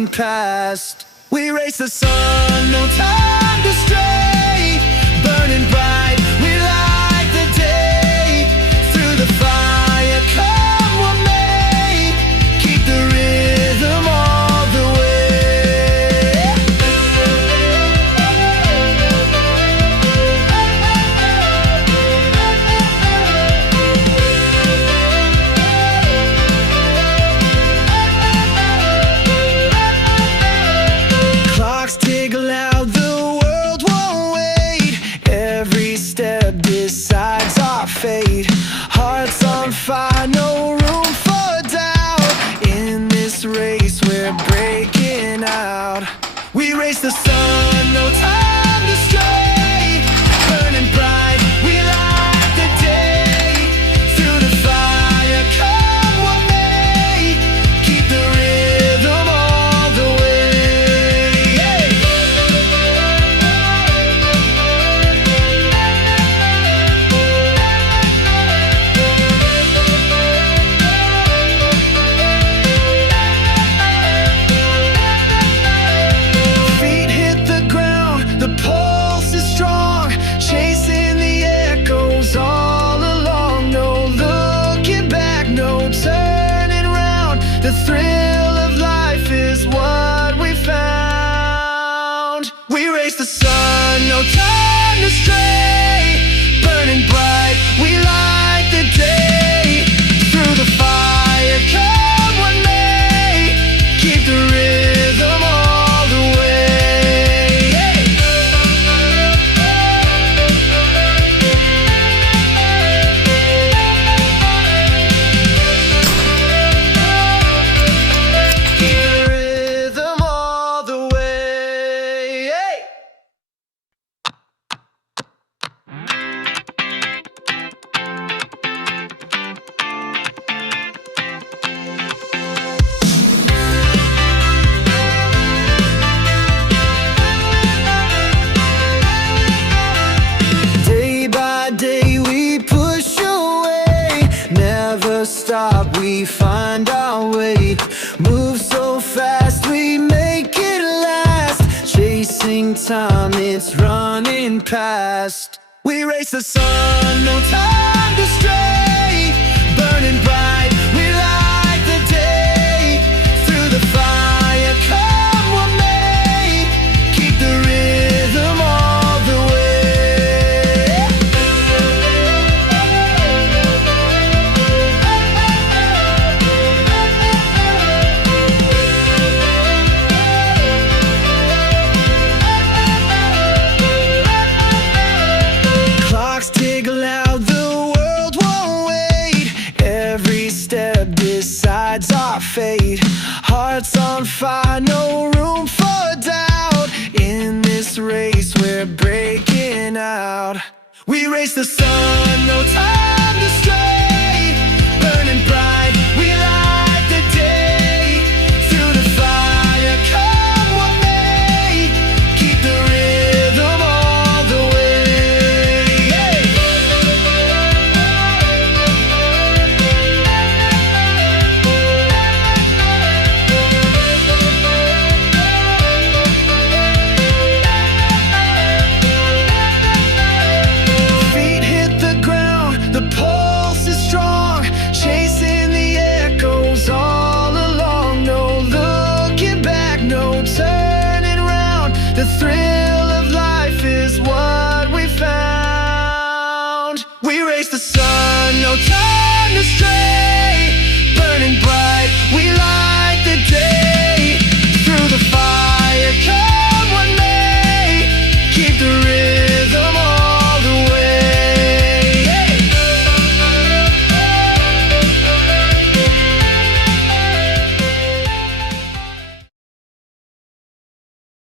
running past. We race the sun, no time to stray. Burning bright, we light the day. Through the fire, come what may. Keep the rhythm all the way. Clocks tick loud, the world won't wait. Every step decides our fate. Hearts on fire, no room for doubt. In this race we're breaking out. We race the sun, no time to stray. Burning bright, we light the day. Through the fire, come what may. Keep the rhythm all the way. Feet hit the ground, the pulse is strong. Chasing the echoes all along. No looking back, no turning round. The thrill of life is what we found. We race the sun, no time to stray. Burning bright, we light the day. Through the fire, come what may. Keep the rhythm all the way. Keep the rhythm all the way. Day by day we push away. Never stop, we find our way. Move so fast, we make it last. Chasing time, it's running past. We race the sun, no time to stray. Burning bright, we light the day. Through the fire, come what may. Keep the rhythm all the way. Clocks tick loud, the world won't wait. Every step decides our fate. Hearts on fire, no room for doubt. In this race we're breaking out. We race the sun, no time to stray.